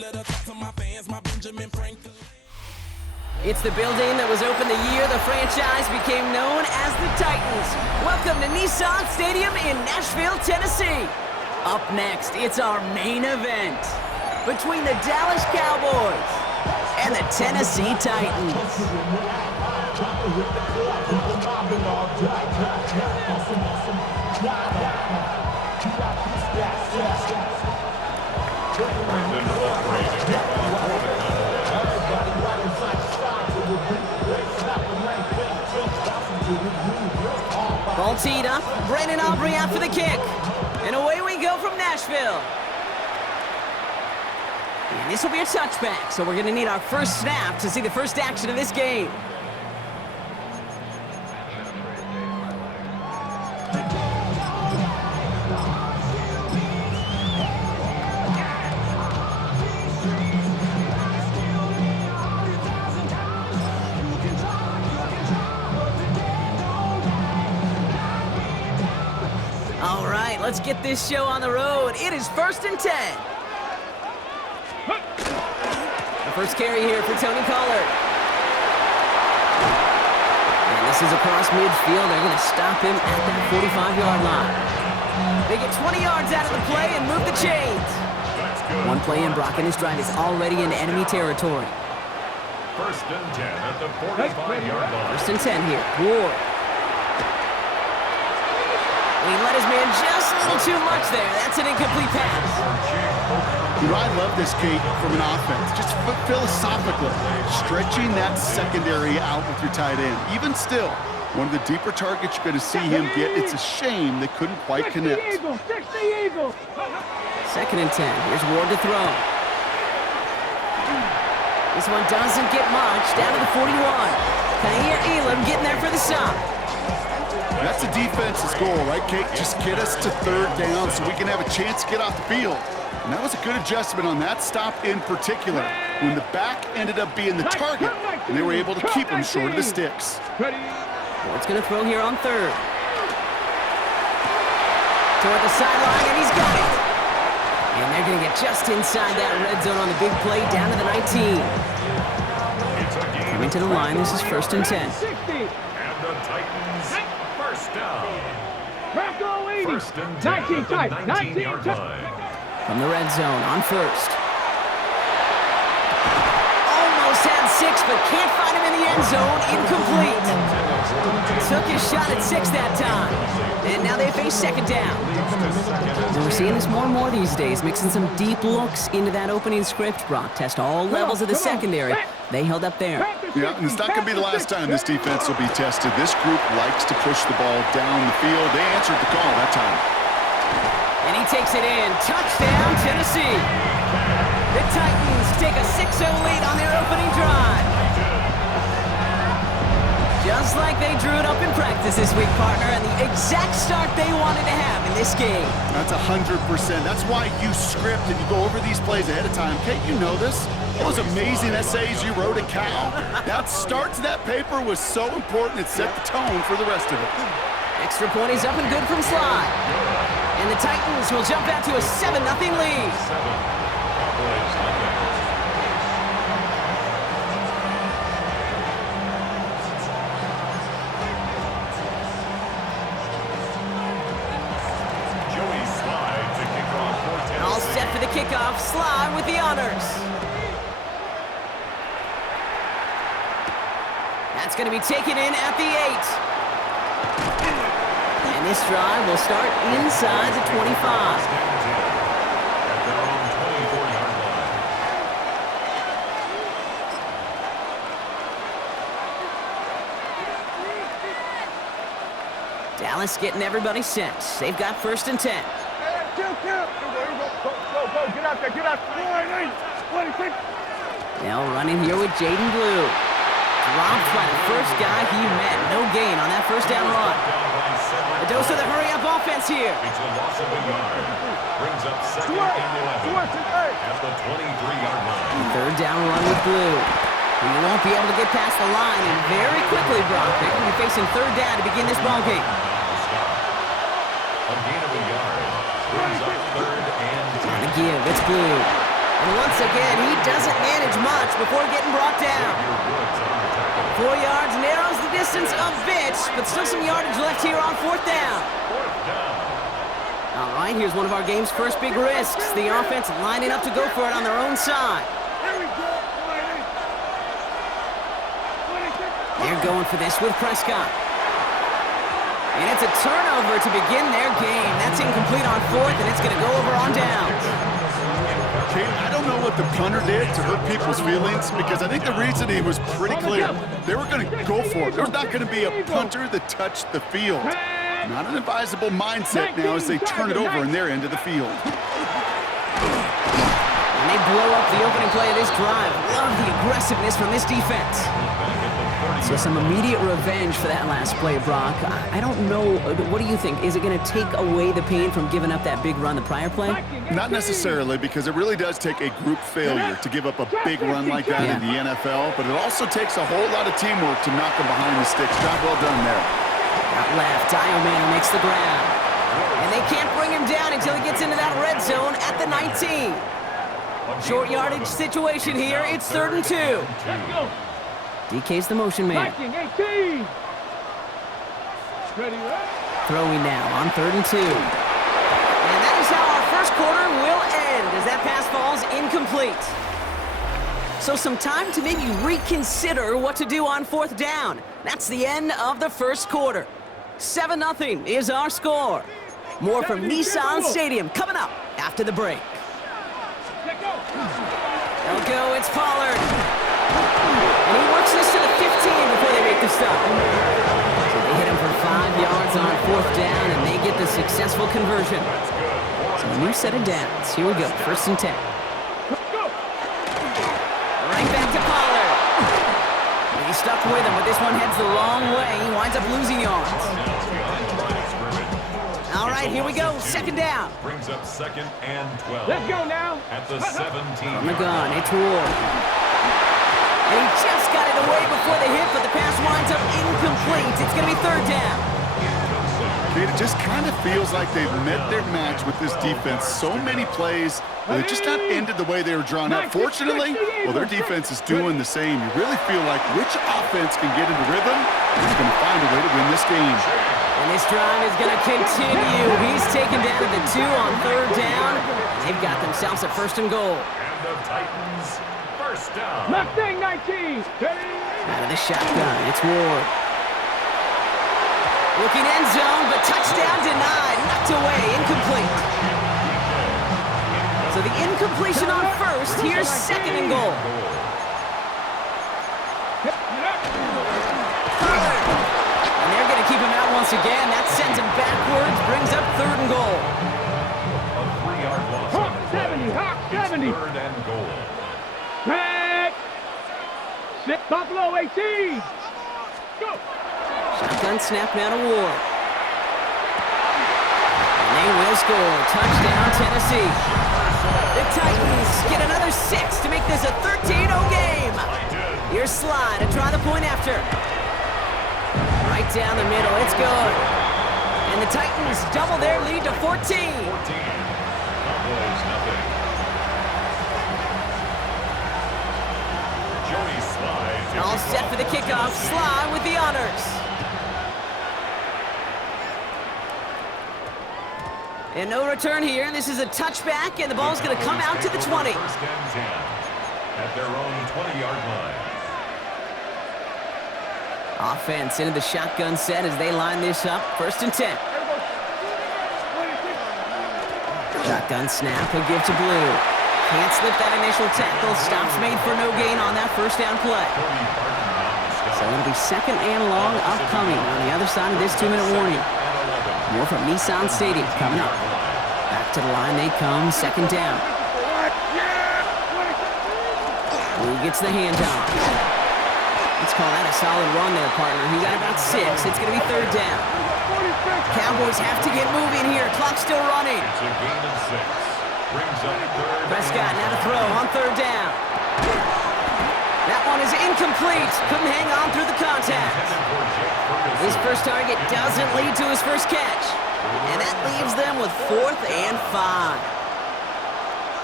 It's the building that was opened the year the franchise became known as the Titans. Welcome to Nissan Stadium in Nashville, Tennessee. Up next, it's our main event between the Dallas Cowboys and the Tennessee Titans. Ball teed up, Brandon Aubrey out for the kick. And away we go from Nashville. And this will be a touchback, so we're going to need our first snap to see the first action of this game. All right, let's get this show on the road. It is 1st and 10. The first carry here for Tony Pollard. And this is across midfield. They're going to stop him at that 45-yard line. They get 20 yards out of the play and move the chains. One play in, Brock, and his drive is already in enemy territory. 1st and 10 at the 45-yard line. 1st and 10 here. Ward. He let his man just a little too much there. That's an incomplete pass. You know, I love this, Kate, from an offense. Just philosophically, stretching that secondary out with your tight end. Even still, one of the deeper targets you're going to see him get. It's a shame they couldn't quite connect. 2nd and 10. Here's Ward to throw. This one doesn't get much. Down to the 41. Kair Elam getting there for the stop. That's the defense's goal, right, Kate? Just get us to 3rd down so we can have a chance to get off the field. And that was a good adjustment on that stop in particular, when the back ended up being the target, and they were able to keep him short of the sticks. Ward's going to throw here on 3rd. Toward the sideline, and he's got it. And they're going to get just inside that red zone on the big play, down to the 19. Coming to the line, this is 1st and 10. And the Titans, first down. 1st and 10 at the 19-yard line. From the red zone on 1st. Almost had 6, but can't find him in the end zone. Incomplete. Took his shot at 6 that time. And now they face 2nd down. And we're seeing this more and more these days, mixing some deep looks into that opening script. Brock test all levels of the secondary. They held up there. Yeah, and it's not going to be the last time this defense will be tested. This group likes to push the ball down the field. They answered the call that time. And he takes it in. Touchdown, Tennessee. The Titans take a 6-0 lead on their opening drive. Just like they drew it up in practice this week, partner, and the exact start they wanted to have in this game. That's 100%. That's why you script and you go over these plays ahead of time. Kate, you know this. Those amazing essays you wrote at Cal. That start to that paper was so important. It set the tone for the rest of it. Extra point is up and good from Sly. And the Titans will jump out to a 7-0 lead. All set for the kickoff. Sly with the honors. That's going to be taken in at the 8. And this drive will start inside the 25. Dallas getting everybody set. They've got 1st and 10. Now running here with Jaden Blue. Dropped by the first guy he met. No gain on that 1st down run. A dose of the hurry-up offense here. It's a loss of a yard. Brings up 2nd and 11 at the 23-yard line. 3rd down run with Blue. He won't be able to get past the line, and very quickly, Brock, they're going to be facing 3rd down to begin this ballgame. A gain of a yard. Brings up 3rd and 10. Trying to give. It's Blue. And once again, he doesn't manage much before getting brought down. 4 yards narrows the distance a bit, but still some yardage left here on 4th down. All right, here's one of our game's first big risks. The offense lining up to go for it on their own side. They're going for this with Prescott. And it's a turnover to begin their game. That's incomplete on 4th, and it's going to go over on downs. Kate, I don't know what the punter did to hurt people's feelings because I think the reasoning was pretty clear. They were going to go for it. There's not going to be a punter that touched the field. Not an advisable mindset now as they turn it over in their end of the field. And they blow up the opening play of this drive. Love the aggressiveness from this defense. So some immediate revenge for that last play, Brock. I don't know. What do you think? Is it going to take away the pain from giving up that big run the prior play? Not necessarily, because it really does take a group failure to give up a big run like that in the NFL, but it also takes a whole lot of teamwork to knock them behind the sticks. Job well done there. Out left, Diomano makes the grab. And they can't bring him down until he gets into that red zone at the 19. Short yardage situation here. It's 3rd and 2. Let's go. DK's the motion man. 18. Ready, right? Throwing now on 3rd and 2. And that is how our first quarter will end as that pass falls incomplete. So some time to maybe reconsider what to do on 4th down. That's the end of the first quarter. 7-0 is our score. More from Nissan Stadium coming up after the break. They'll go, it's Pollard. And he works this to the 15 before they make the stop. So they hit him for 5 yards on 4th down, and they get the successful conversion. So a new set of downs. Here we go, 1st and 10. Right back to Pollard. And he's stuck with him, but this one heads the wrong way. He winds up losing yards. All right, here we go, 2nd down. Brings up 2nd and 12. Let's go now. At the 17. From the gun, it's Ward. And he just got it away before the hit, but the pass winds up incomplete. It's going to be 3rd down. Kate, it just kind of feels like they've met their match with this defense. So many plays, they've just not ended the way they were drawn up. Fortunately, well, their defense is doing the same. You really feel like which offense can get into rhythm is going to find a way to win this game. And this drive is going to continue. He's taken down at the 2 on 3rd down. They've got themselves a 1st and goal. And the Titans, 1st down. Mustang 19. Out of the shotgun, it's Ward. Looking end zone, but touchdown denied. Knocked away, incomplete. So the incompletion on 1st. Here's 2nd and goal. Pollard. And they're going to keep him out once again. That sends him backwards, brings up 3rd and goal. A 3-yard loss on the play. 70. Hawk 70. It's 3rd and goal. Back. Buffalo 18. Go. Shotgun snap now to Ward. And they will score. Touchdown, Tennessee. The Titans get another 6 to make this a 13-0 game. Here's Sly to try the point after. Right down the middle, it's good. And the Titans double their lead to 14. Cowboys, nothing. Joey Sly. All set for the kickoff. Sly with the honors. And no return here. This is a touchback, and the ball's going to come out to the 20. 1st and 10 at their own 20-yard line. Offense into the shotgun set as they line this up. 1st and 10. Shotgun snap, he'll give to Blue. Can't slip that initial tackle. Stops made for no gain on that 1st down play. So it'll be 2nd and long upcoming on the other side of this 2-minute warning. More from Nissan Stadium coming up. Back to the line they come, 2nd down. Blue gets the handoff. Let's call that a solid run there, partner. He got about 6. It's going to be 3rd down. Cowboys have to get moving here. Clock's still running. It's a gain of 6. Brings up 3rd. Prescott now to throw on 3rd down. That one is incomplete. Couldn't hang on through the contact. His first target doesn't lead to his first catch. And that leaves them with 4th and 5.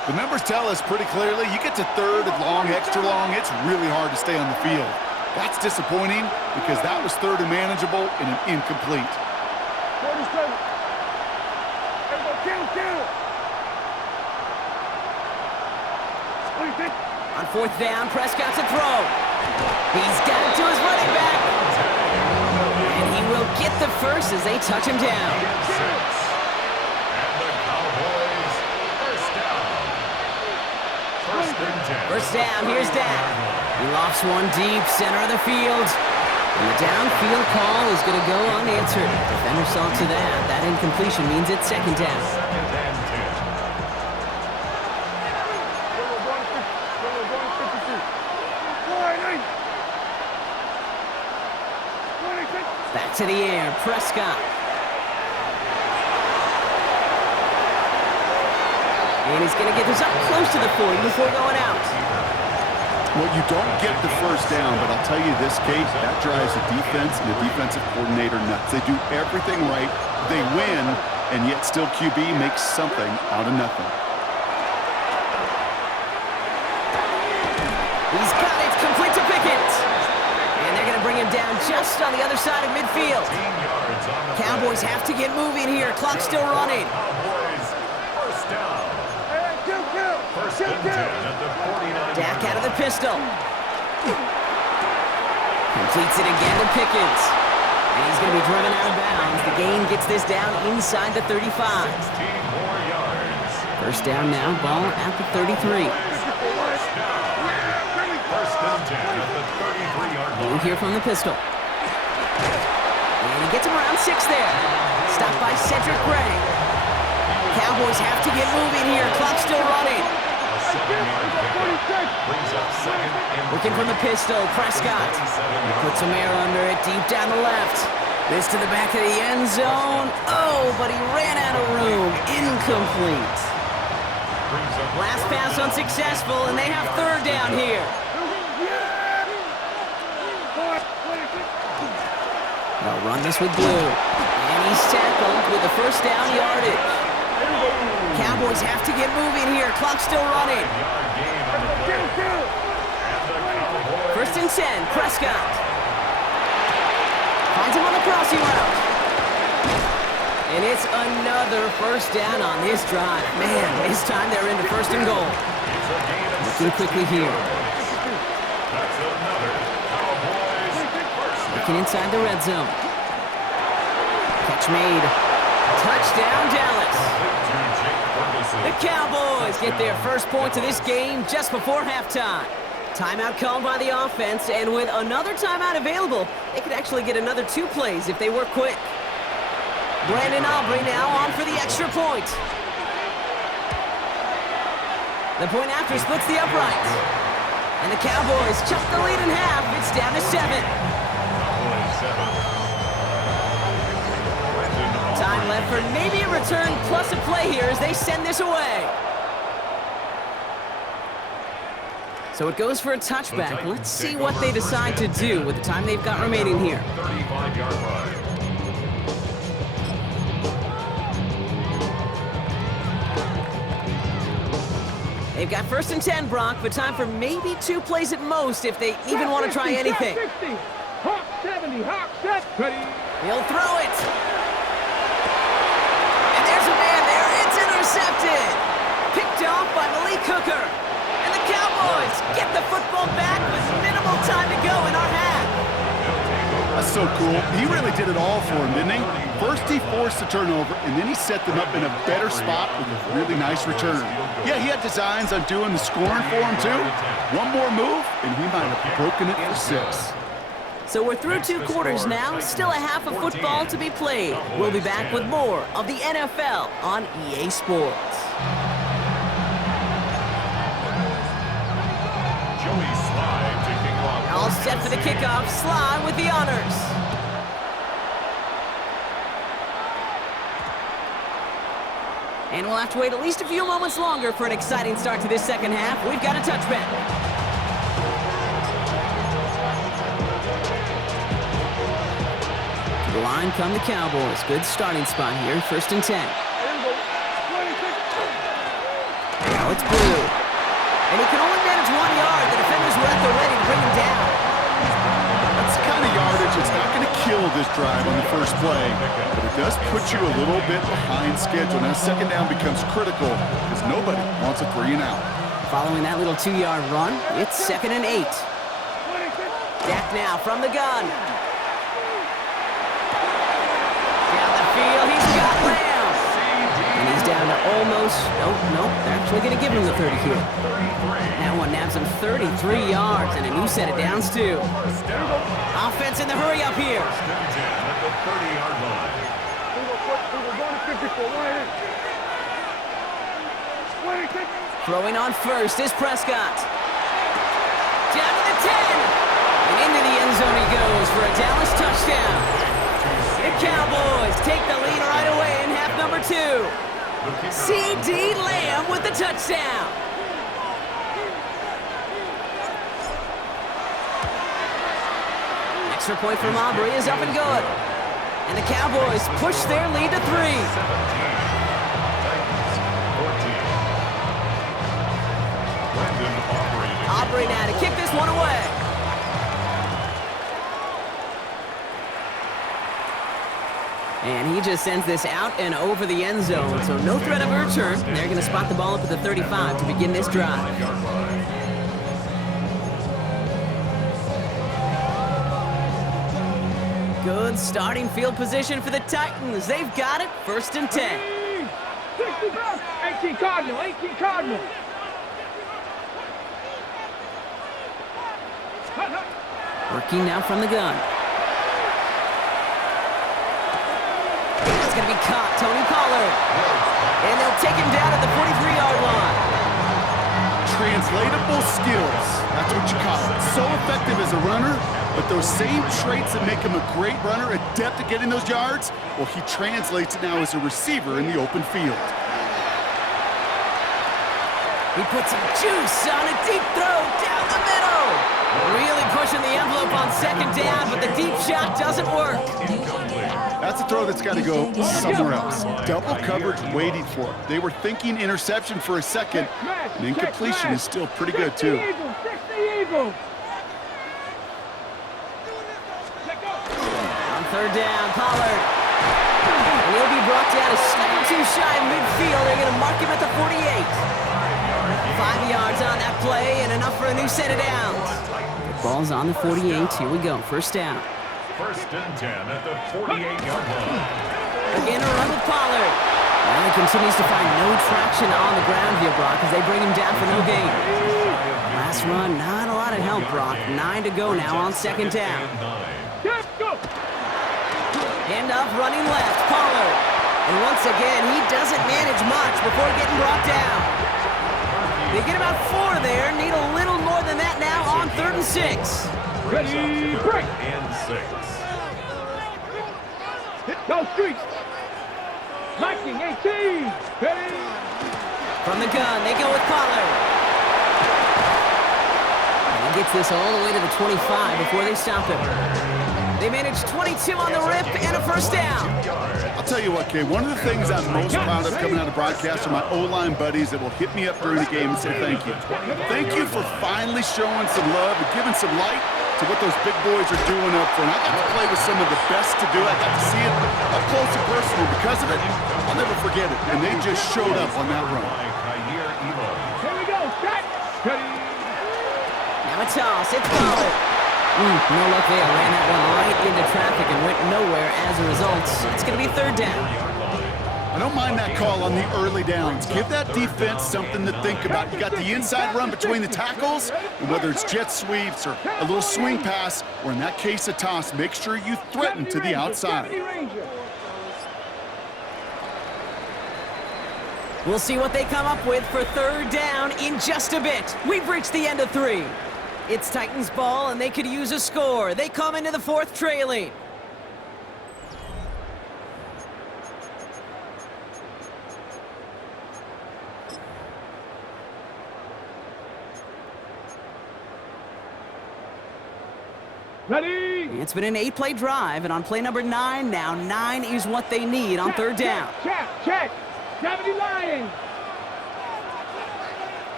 The numbers tell us pretty clearly, you get to third and long, extra long, it's really hard to stay on the field. That's disappointing because that was third and manageable and an incomplete. 47. Kill. On fourth down, Prescott's a throw. He's got it to his running back. And he will get the first as they touch him down. First down, here's Dak. He lofts one deep, center of the field. And the downfield call is going to go unanswered. Defender saw to that. That incompletion means it's second down. Back to the air, Prescott. And he's going to get this up close to the 40 before going out. Well, you don't get the first down, but I'll tell you this, Kate, that drives the defense and the defensive coordinator nuts. They do everything right, they win, and yet still QB makes something out of nothing. He's got it, complete to Pickett. And they're going to bring him down just on the other side of midfield. Cowboys have to get moving here. Clock's still running. Dak out of the pistol. Completes it again to Pickens. And he's going to be driven out of bounds. The gain gets this down inside the 35. First down now, ball at the 33. Blue here from the pistol. And he gets him around 6 there. Stopped by Cedric Gray. Cowboys have to get moving here. Clock's still running. Looking from the pistol, Prescott. He puts some air under it, deep down the left. This to the back of the end zone. Oh, but he ran out of room. Incomplete. Last pass unsuccessful, and they have third down here. They'll run this with Blue. And he's tackled with the first down yardage. Cowboys have to get moving here. Clock's still running. First and 10, Prescott. Finds him on the crossing route. And it's another first down on this drive. Man, this time they're into first and goal. Looking quickly here. Looking inside the red zone. Catch made. Touchdown, Dallas. The Cowboys get their first points of this game just before halftime. Timeout called by the offense, and with another timeout available, they could actually get another 2 plays if they work quick. Brandon Aubrey now on for the extra point. The point after splits the uprights. And the Cowboys chop the lead in half. It's down to 7. Time left for maybe a return plus a play here as they send this away. So it goes for a touchback. Let's see what they decide to do with the time they've got remaining here. 35-yard line. They've got first and 10, Brock, but time for maybe 2 plays at most if they even want to try anything. Hawk 70, Hawk set, ready. He'll throw it. And there's a man there. It's intercepted. Picked off by Malik Hooker. And the Cowboys get the football back with minimal time to go in our half. That's so cool. He really did it all for him, didn't he? First he forced the turnover, and then he set them up in a better spot with a really nice return. Yeah, he had designs on doing the scoring for him, too. One more move, and he might have broken it for 6. So we're through 2 quarters now. Still a half of football to be played. We'll be back with more of the NFL on EA Sports. All set for the kickoff. Sly with the honors. And we'll have to wait at least a few moments longer for an exciting start to this second half. We've got a touchback. To the line come the Cowboys. Good starting spot here. First and 10. Now it's Blue. And he can only manage 1 yard. The defenders were at the ready to bring him down. That's the kind of yardage it's not going to kill this drive on the first play, but it does put you a little bit behind schedule. Now second down becomes critical because nobody wants a 3 and out. Following that little 2-yard run, it's 2nd and 8. Dak now from the gun. Down the field, he's got Lamb. And he's down to almost, nope, they're actually going to give him the 30 here. That one nabs him 33 yards and a new set of downs too. Offense in the hurry up here. Throwing on first is Prescott. Down to the 10. And into the end zone he goes for a Dallas touchdown. The Cowboys take the lead right away in half number 2. C.D. Lamb with the touchdown. Extra point from Aubrey is up and good. And the Cowboys push their lead to 3. Aubrey now to kick this one away. And he just sends this out and over the end zone, so no threat of a return. They're going to spot the ball up at the 35 to begin this drive. Good starting field position for the Titans. They've got it, 1st and 10. 18 Cardinal, 18 Cardinal. Working now from the gun. It's going to be caught, Tony Pollard. And they'll take him down at the 43-yard line. Translatable skills, that's what you call it. So effective as a runner, but those same traits that make him a great runner, adept at getting those yards, well, he translates it now as a receiver in the open field. He puts some juice on a deep throw down the middle. Really pushing the envelope on 2nd down, but the deep shot doesn't work. That's a throw that's got to go somewhere else. Double coverage waiting for it. They were thinking interception for a second, and incompletion is still pretty good, too. On 3rd down, Pollard. And he'll be brought down a step or 2 shy of midfield. They're going to mark him at the 48. 5 yards on that play and enough for a new set of downs. The ball's on the 48. Here we go. 1st down. 1st and 10 at the 48-yard line. Again, a run with Pollard. Well, he continues to find no traction on the ground here, Brock, as they bring him down for no gain. Last run, not a lot of help, Brock. 9 to go now on 2nd down. Hand off running left, Pollard. And once again, he doesn't manage much before getting brought down. They get about 4 there, need a little more than that now on 3rd and 6. Ready, break. And 6. Go streets. Viking 18. Ready. From the gun, they go with Pollard. And he gets this all the way to the 25 before they stop him. They manage 22 on the rip and a 1st down. I'll tell you what, Kay, one of the things I'm most proud of coming out of broadcast are my O-line buddies that will hit me up during the game and say thank you. Thank you for finally showing some love and giving some light to what those big boys are doing up front. I got to play with some of the best to do it. I got to see it up close and personal. Because of it, I'll never forget it. And they just showed up on that run. Here we go, set. Ready. Now a toss, it's Pollard. No luck there, ran that one right into traffic and went nowhere as a result. It's going to be 3rd down. I don't mind that call on the early downs. Give that defense something to think about. You got the inside run between the tackles, and whether it's jet sweeps or a little swing pass, or in that case a toss, make sure you threaten to the outside. We'll see what they come up with for 3rd down in just a bit. We've reached the end of 3. It's Titans ball, and they could use a score. They come into the 4th trailing. Ready. It's been an 8-play drive, and on play number 9 now, 9 is what they need on 3rd down. Check. Gravity Lion.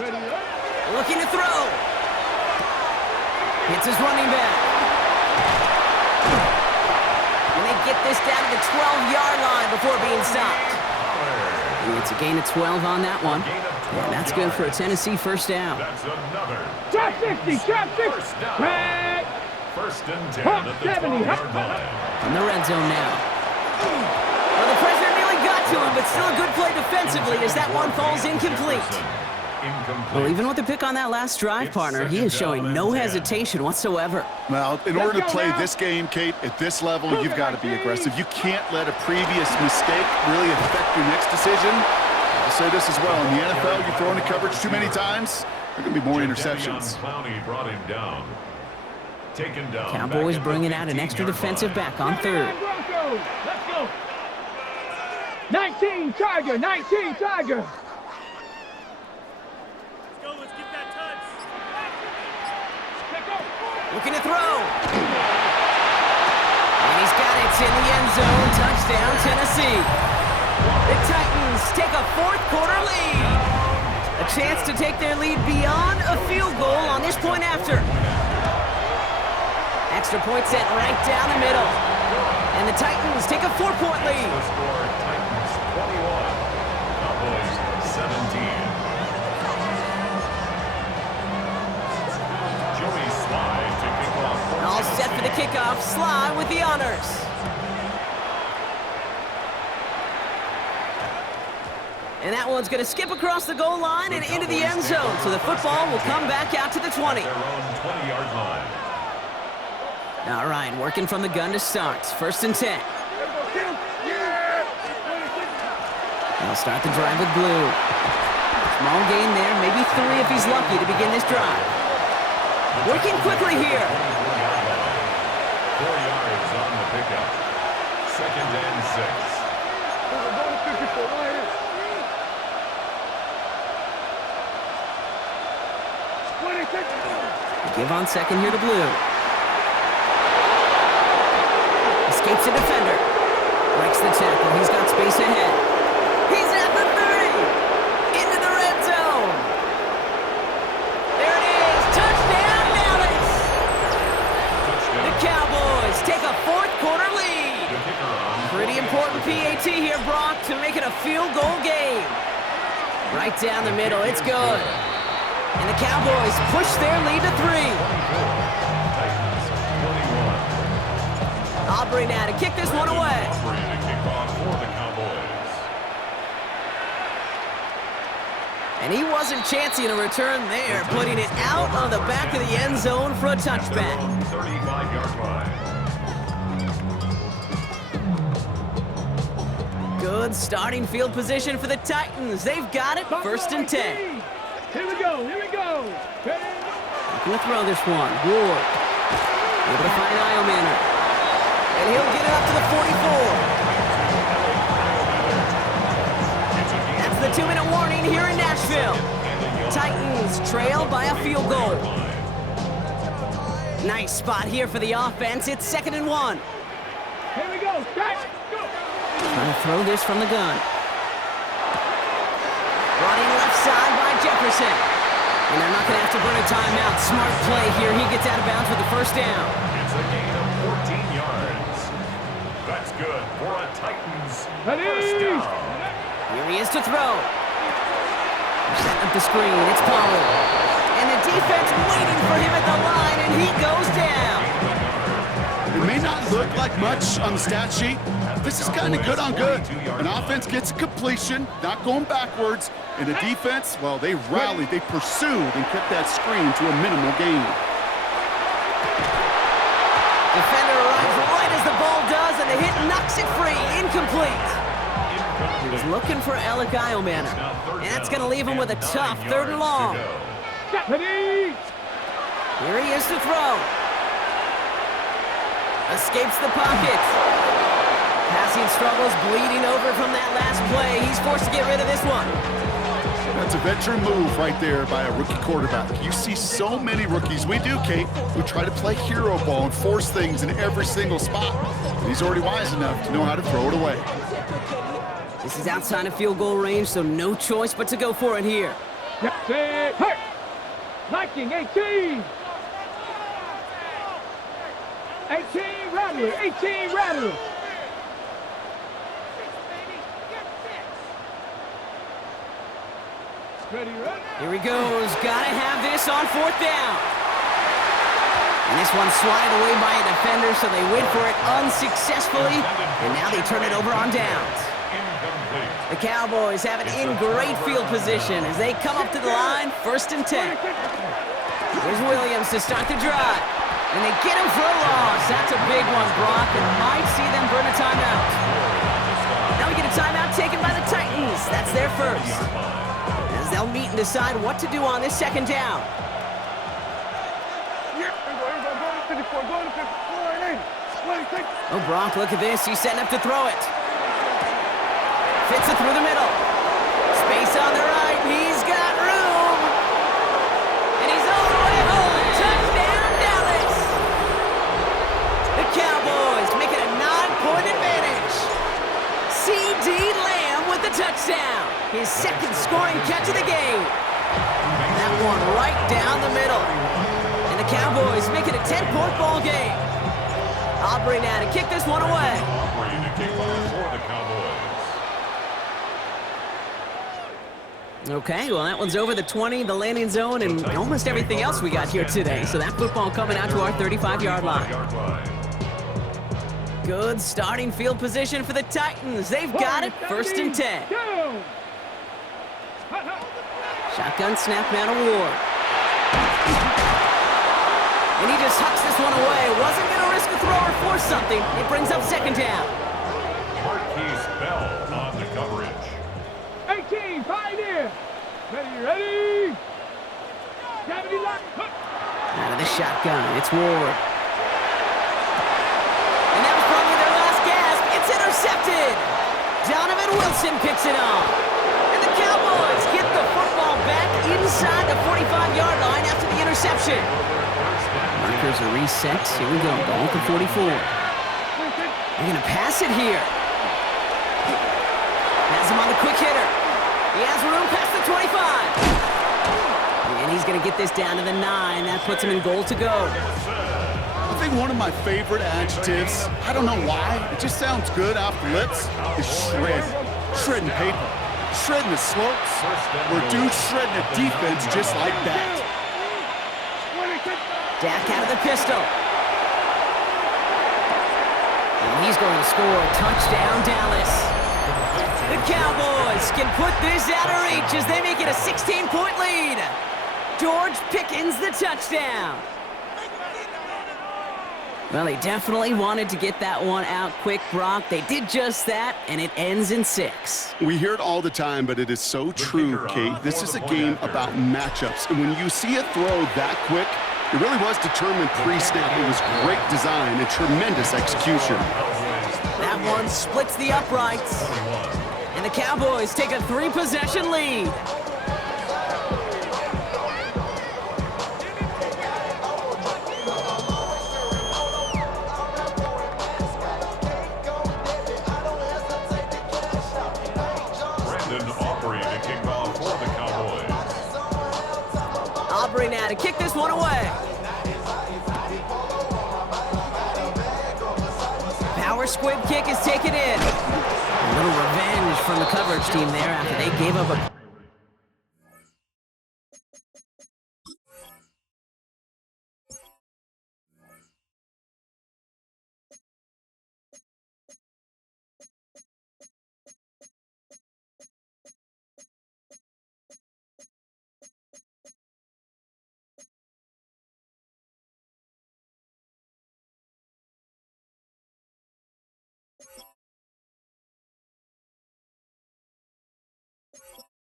Looking to throw. Hits his running back. And they get this down to the 12-yard line before being stopped. And it's a gain of 12 on that one. And that's good for a Tennessee first down. That's another. Trap 60, trap 60. Right. First and 10 at the 12-yard line. In the red zone now. Well, the pressure nearly got to him, but still a good play defensively as that one falls incomplete. Well, even with the pick on that last drive, partner, he is showing no hesitation whatsoever. Well, in order to play this game, Kate, at this level, you've got to be aggressive. You can't let a previous mistake really affect your next decision. I'll say this as well. In the NFL, you throw into coverage too many times, there are going to be more interceptions. Brought him down. Taken down. Cowboys bringing out an extra defensive back on third. Let's go. 19 Tiger, 19 Tiger. Looking to throw. And he's got it in the end zone. Touchdown, Tennessee. The Titans take a fourth-quarter lead. A chance to take their lead beyond a field goal on this point after. Extra point set right down the middle. And the Titans take a 4-point lead. The score, Titans 21, Cowboys 17. All set for the kickoff. Sly with the honors. And that one's going to skip across the goal line and into the end zone. So the football will come back out to the 20. Their own 20-yard line. All right, working from the gun to start. First and 10. They'll start the drive with blue. Small gain there, maybe 3 if he's lucky to begin this drive. Working quickly here. 4 yards on the pickup. Second and 6. Give on second here to blue. Escapes the defender. Breaks the tackle. He's got space ahead. He's at the 30. Into the red zone. There it is. Touchdown, Dallas. The Cowboys take a fourth-quarter lead. Pretty important PAT here, Brock, to make it a field goal game. Right down the middle. It's good. And the Cowboys push their lead to 3. Titans 21. Aubrey now to kick this one away. Aubrey to kick off for the Cowboys. And he wasn't chancing a return there, putting it out of the back of the end zone for a touchback. 35-yard line. Good starting field position for the Titans. They've got it. First and 10. Here we go, here we go. Looking to throw this one. Ward. Able to find Iomanner. And he'll get it up to the 44. That's the 2-minute warning here in Nashville. Titans trail by a field goal. Nice spot here for the offense. It's 2nd and 1. Here we go, start. Trying to throw this from the gun. Running left side by Jefferson. And they're not going to have to burn a timeout. Smart play here. He gets out of bounds with the first down. It's a gain of 14 yards. That's good for a Titans first down. Here he is to throw. Setting up the screen. It's Pollard. And the defense waiting for him at the line, and he goes down. It may not look like much on the stat sheet, but this is kind of good on good. An offense gets a completion, not going backwards, and the defense, well, they rallied, they pursued, and kept that screen to a minimal gain. Defender arrives right as the ball does, and the hit knocks it free. Incomplete. He was looking for Alec Iomanner, and that's going to leave him with a tough 3rd and long. Here he is to throw. Escapes the pocket. Passing struggles, bleeding over from that last play. He's forced to get rid of this one. That's a veteran move right there by a rookie quarterback. You see so many rookies, we do, Kate, who try to play hero ball and force things in every single spot. And he's already wise enough to know how to throw it away. This is outside of field goal range, so no choice but to go for it here. That's it. Hurt. Liking 18. 18 Rattler. 18 Rattler. Ready, ready. Here he goes. Gotta have this on 4th down. And this one's swatted away by a defender, so they wait for it unsuccessfully. And now they turn it over on downs. The Cowboys have it in great field position as they come up to the line, 1st and 10. Here's Williams to start the drive. And they get him for a loss. That's a big one, Brock, and might see them burn a timeout. Now we get a timeout taken by the Titans. That's their first. As they'll meet and decide what to do on this 2nd down. Oh, Brock, look at this. He's setting up to throw it. Fits it through the middle. Space on the right. He's got room. And he's all the way home. Touchdown, Dallas. The Cowboys make it a 9-point advantage. C.D. Lamb with the touchdown. His 2nd scoring catch of the game. That one right down the middle. And the Cowboys make it a 10-point ball game. Aubrey now to kick this one away. Aubrey to kick off for the Cowboys. Okay, well, that one's over the 20, the landing zone, and almost everything else we got here today. So that football coming out to our 35-yard line. Good starting field position for the Titans. They've got it, 1st and 10. Shotgun snap now to Ward. And he just hucks this one away. Wasn't going to risk a throw or force something. It brings up 2nd down. Marquise Bell on the coverage. 18, pioneer. Ready. Gravity lock. Out of the shotgun, it's Ward. And that was probably their last gasp. It's intercepted. Donovan Wilson picks it off. And the Cowboys get the football back inside the 45-yard line after the interception. Markers are reset. Here we go. Ball at the 44. They're going to pass it here. Has him on the quick hitter. He has room past the 25. And he's going to get this down to the 9. That puts him in goal to go. I think one of my favorite adjectives, I don't know why, it just sounds good off the lips, is shred. Shredding paper. Shredding the slopes. Or dude shredding a defense just like that. Dak out of the pistol. And he's going to score. Touchdown, Dallas. The Cowboys can put this out of reach as they make it a 16-point lead. George Pickens, the touchdown. Well, they definitely wanted to get that one out quick, Brock. They did just that, and it ends in 6. We hear it all the time, but it is so true, Kate. This is a game about matchups. And when you see a throw that quick, it really was determined pre-snap. It was great design and tremendous execution. That one splits the uprights. And the Cowboys take a 3-possession lead. Aubrey now to kick this one away. Power squib kick is taken in. A little revenge from the coverage team there after they gave up a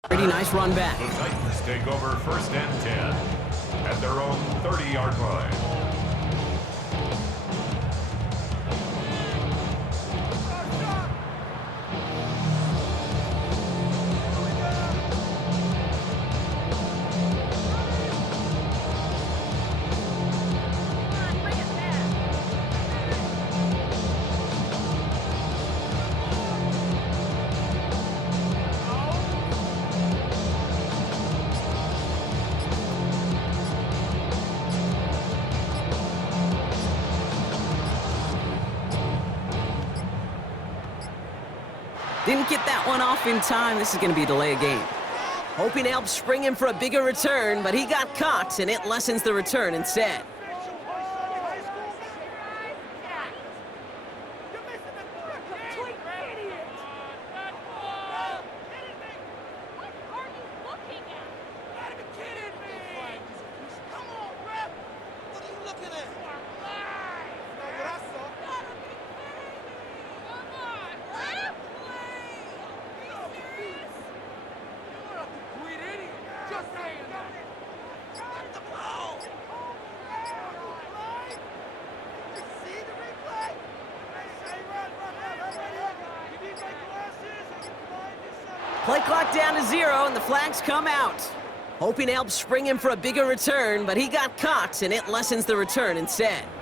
Pretty nice run back. The Titans take over 1st and 10 at their own 30-yard line. Didn't get that one off in time. This is going to be a delay of game. Hoping to help spring him for a bigger return, but he got caught, and it lessens the return instead. Play clock down to 0, and the flags come out. Hoping to help spring him for a bigger return, but he got caught, and it lessens the return instead.